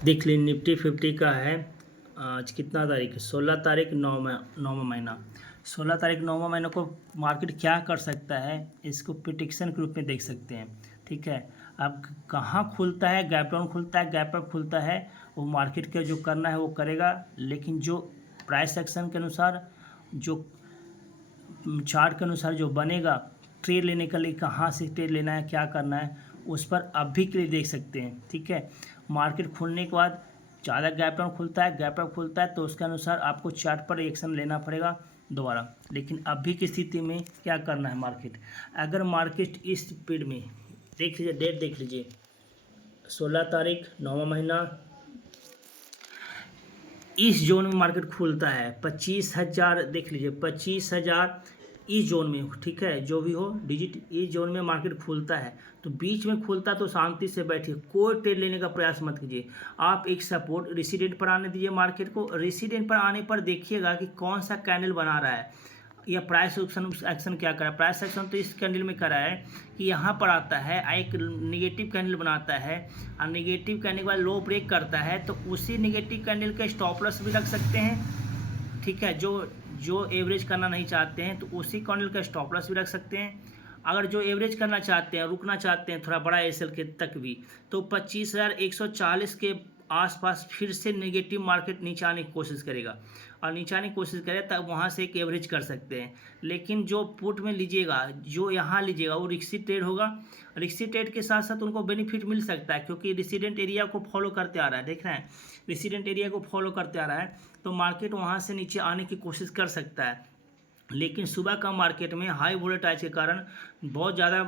देख ली निफ्टी 50 का है। आज कितना तारीख है? 16 तारीख, नौवा महीना। 16 तारीख 9वां महीने को मार्केट क्या कर सकता है, इसको प्रेडिक्शन के रूप में देख सकते हैं। ठीक है, अब कहाँ खुलता है, गैप डाउन खुलता है, गैप अप खुलता है, वो मार्केट के जो करना है वो करेगा। लेकिन जो प्राइस एक्शन के अनुसार, जो चार्ट के अनुसार जो बनेगा, ट्रेड लेने के लिए कहाँ से ट्रेड लेना है, क्या करना है, उस पर अभी के लिए देख सकते हैं। ठीक है, मार्केट खुलने के बाद ज़्यादा गैप डाउन खुलता है, गैप अप खुलता है, तो उसके अनुसार आपको चार्ट पर एक्शन लेना पड़ेगा दोबारा। लेकिन अभी की स्थिति में क्या करना है मार्केट, अगर मार्केट इस स्पीड में, देख लीजिए डेट, देख लीजिए 16 तारीख 9वां महीना, इस जोन में मार्केट खुलता है 25,000, देख लीजिए 25,000 इस जोन में। ठीक है, जो भी हो डिजिट, इस जोन में मार्केट खुलता है, तो बीच में खुलता तो शांति से बैठिए, कोई ट्रेड लेने का प्रयास मत कीजिए। आप एक सपोर्ट रेसिडेंट पर आने दीजिए मार्केट को। रेसिडेंट पर आने पर देखिएगा कि कौन सा कैंडल बना रहा है, या प्राइस एक्शन क्या करा। प्राइस एक्शन तो इस कैंडल में करा है कि यहाँ पर आता है, एक निगेटिव कैंडल बनाता है, और निगेटिव कैंडल के बाद लो ब्रेक करता है, तो उसी निगेटिव कैंडल का स्टॉप लॉस भी रख सकते हैं। ठीक है, जो एवरेज करना नहीं चाहते हैं तो उसी कैंडल का स्टॉप लॉस भी रख सकते हैं। अगर जो एवरेज करना चाहते हैं, रुकना चाहते हैं थोड़ा बड़ा एसएल के तक भी, तो 25,140 के आसपास फिर से नेगेटिव मार्केट नीचे आने की कोशिश करेगा, और नीचे आने की कोशिश करे तब वहाँ से एक एवरेज कर सकते हैं। लेकिन जो पुट में लीजिएगा, जो यहाँ लीजिएगा, वो रिक्सी ट्रेड होगा। रिक्सी ट्रेड के साथ साथ उनको बेनिफिट मिल सकता है, क्योंकि रेसिडेंट एरिया को फॉलो करते आ रहा है। देख रहे हैं, रेसिडेंट एरिया को फॉलो करते आ रहा है, तो मार्केट वहाँ से नीचे आने की कोशिश कर सकता है। लेकिन सुबह का मार्केट में हाई वोलेटाइल के कारण बहुत ज़्यादा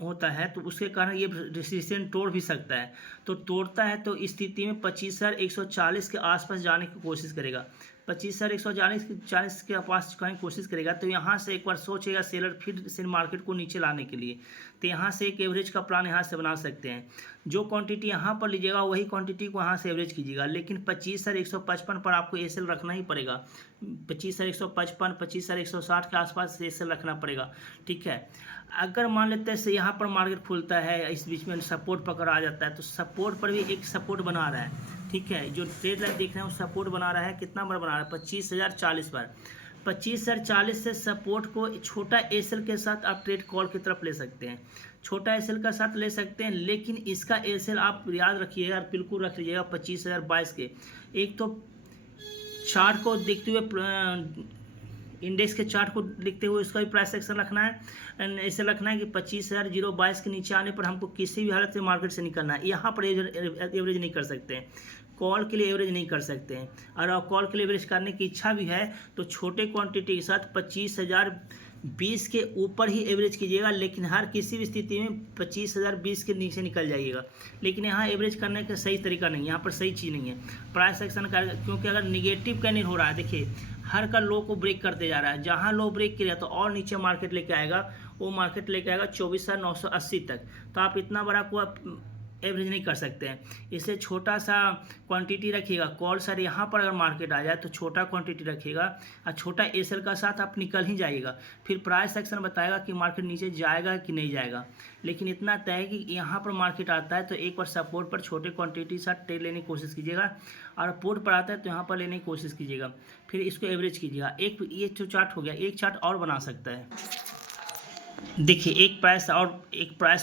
होता है, तो उसके कारण ये रेजिस्टेंस तोड़ भी सकता है। तो तोड़ता है तो इस स्थिति में 25,140 के आसपास जाने की कोशिश करेगा। 25,140 के पास जाने की कोशिश करेगा, तो यहाँ से एक बार सोचेगा सेलर फिर से मार्केट को नीचे लाने के लिए, तो यहाँ से एक एवरेज का प्लान यहाँ से बना सकते हैं। जो क्वांटिटी यहाँ पर लीजिएगा वही क्वांटिटी को यहाँ से एवरेज कीजिएगा। लेकिन 25,155 पर आपको एसएल रखना ही पड़ेगा। 25,155, 25,160 के आसपास एसएल रखना पड़ेगा। ठीक है, अगर मान लेते हैं यहाँ पर मार्केट खुलता है, इस बीच में सपोर्ट पकड़ आ जाता है, तो सपोर्ट पर भी एक सपोर्ट बना रहा है। ठीक है, जो ट्रेड लाइन देख रहे हैं वो सपोर्ट बना रहा है, कितना बार बना रहा है, 25,040 पर। 25,040 से सपोर्ट को छोटा एसएल के साथ आप ट्रेड कॉल की तरफ ले सकते हैं, छोटा एसएल का साथ ले सकते हैं। लेकिन इसका एसएल आप याद रखिएगा, बिल्कुल रख लीजिएगा 25,022 के। एक तो चार्ट को देखते हुए, इंडेक्स के चार्ट को देखते हुए उसका भी प्राइस एक्शन रखना है, ऐसे रखना है कि 25,022 के नीचे आने पर हमको किसी भी हालत में मार्केट से निकलना है। यहाँ पर एवरेज नहीं कर सकते हैं, कॉल के लिए एवरेज नहीं कर सकते हैं। और कॉल के लिए एवरेज करने की इच्छा भी है तो छोटे क्वांटिटी के साथ 25,020 के ऊपर ही एवरेज कीजिएगा। लेकिन हर किसी भी स्थिति में 25,020 के नीचे निकल जाइएगा। लेकिन यहाँ एवरेज करने का सही तरीका नहीं है, यहाँ पर सही चीज़ नहीं है प्राइस एक्शन का। क्योंकि अगर निगेटिव कैंडल हो रहा है, देखिए हर का लो को ब्रेक करते जा रहा है, जहाँ लो ब्रेक किया तो और नीचे मार्केट लेके आएगा, वो मार्केट लेके आएगा 24,980 तक। तो आप इतना बड़ा को एवरेज नहीं कर सकते हैं, इसलिए छोटा सा क्वांटिटी रखिएगा। कॉल सर यहाँ पर अगर मार्केट आ जाए तो छोटा क्वांटिटी रखिएगा, और छोटा एसएल का साथ आप निकल ही जाइएगा। फिर प्राइस एक्शन बताएगा कि मार्केट नीचे जाएगा कि नहीं जाएगा। लेकिन इतना तय है कि यहाँ पर मार्केट आता है तो एक बार सपोर्ट पर छोटे क्वांटिटी के साथ ट्रेड लेने की कोशिश कीजिएगा, और पोर्ट पर आता है तो यहाँ पर लेने की कोशिश कीजिएगा, फिर इसको एवरेज कीजिएगा। एक ये जो चार्ट हो गया, एक चार्ट और बना सकता है। देखिए एक प्राइस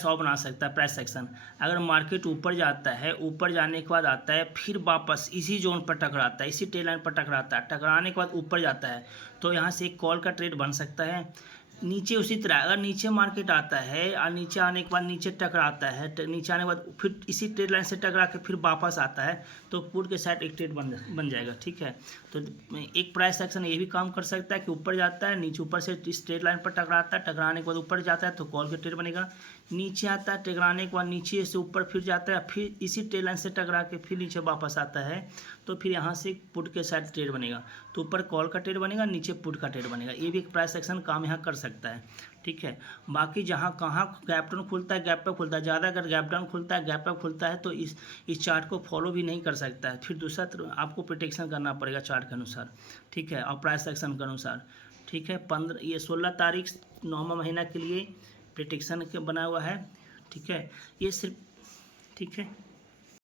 और बना सकता है प्राइस एक्शन। अगर मार्केट ऊपर जाता है, ऊपर जाने के बाद आता है, फिर वापस इसी जोन पर टकराता है, इसी ट्रेड लाइन पर टकराता है, टकराने के बाद ऊपर जाता है, तो यहाँ से एक कॉल का ट्रेड बन सकता है। नीचे उसी तरह अगर नीचे मार्केट आता है और नीचे आने के बाद नीचे टकराता है, नीचे आने के बाद फिर इसी ट्रेड लाइन से टकरा के फिर वापस आता है, तो पुट के साथ एक ट्रेड बन जाएगा। ठीक है, तो एक प्राइस एक्शन ये भी काम कर सकता है कि ऊपर जाता है, नीचे ऊपर से इस ट्रेड लाइन पर टकराता है, टकराने के बाद ऊपर जाता है तो कॉल का ट्रेड बनेगा। नीचे आता है, टकराने के बाद नीचे से ऊपर फिर जाता है, फिर इसी ट्रेड लाइन से टकरा के फिर नीचे वापस आता है, तो फिर यहाँ से पुट के साथ ट्रेड बनेगा। तो ऊपर कॉल का ट्रेड बनेगा, नीचे पुट का ट्रेड बनेगा। ये भी एक प्राइस एक्शन काम यहाँ कर सकता है। ठीक है, बाकी जहाँ कहाँ गैप डाउन खुलता है, गैप अप खुलता है, ज़्यादा अगर गैप डाउन खुलता है, गैप अप खुलता है, तो इस चार्ट को फॉलो भी नहीं कर सकता है। फिर दूसरा आपको प्रोटेक्शन करना पड़ेगा चार्ट के अनुसार। ठीक है, और प्राइस एक्शन के अनुसार। ठीक है, 16 तारीख 9वां महीना के लिए प्रेडिक्शन बना हुआ है। ठीक है, ये सिर्फ, ठीक है।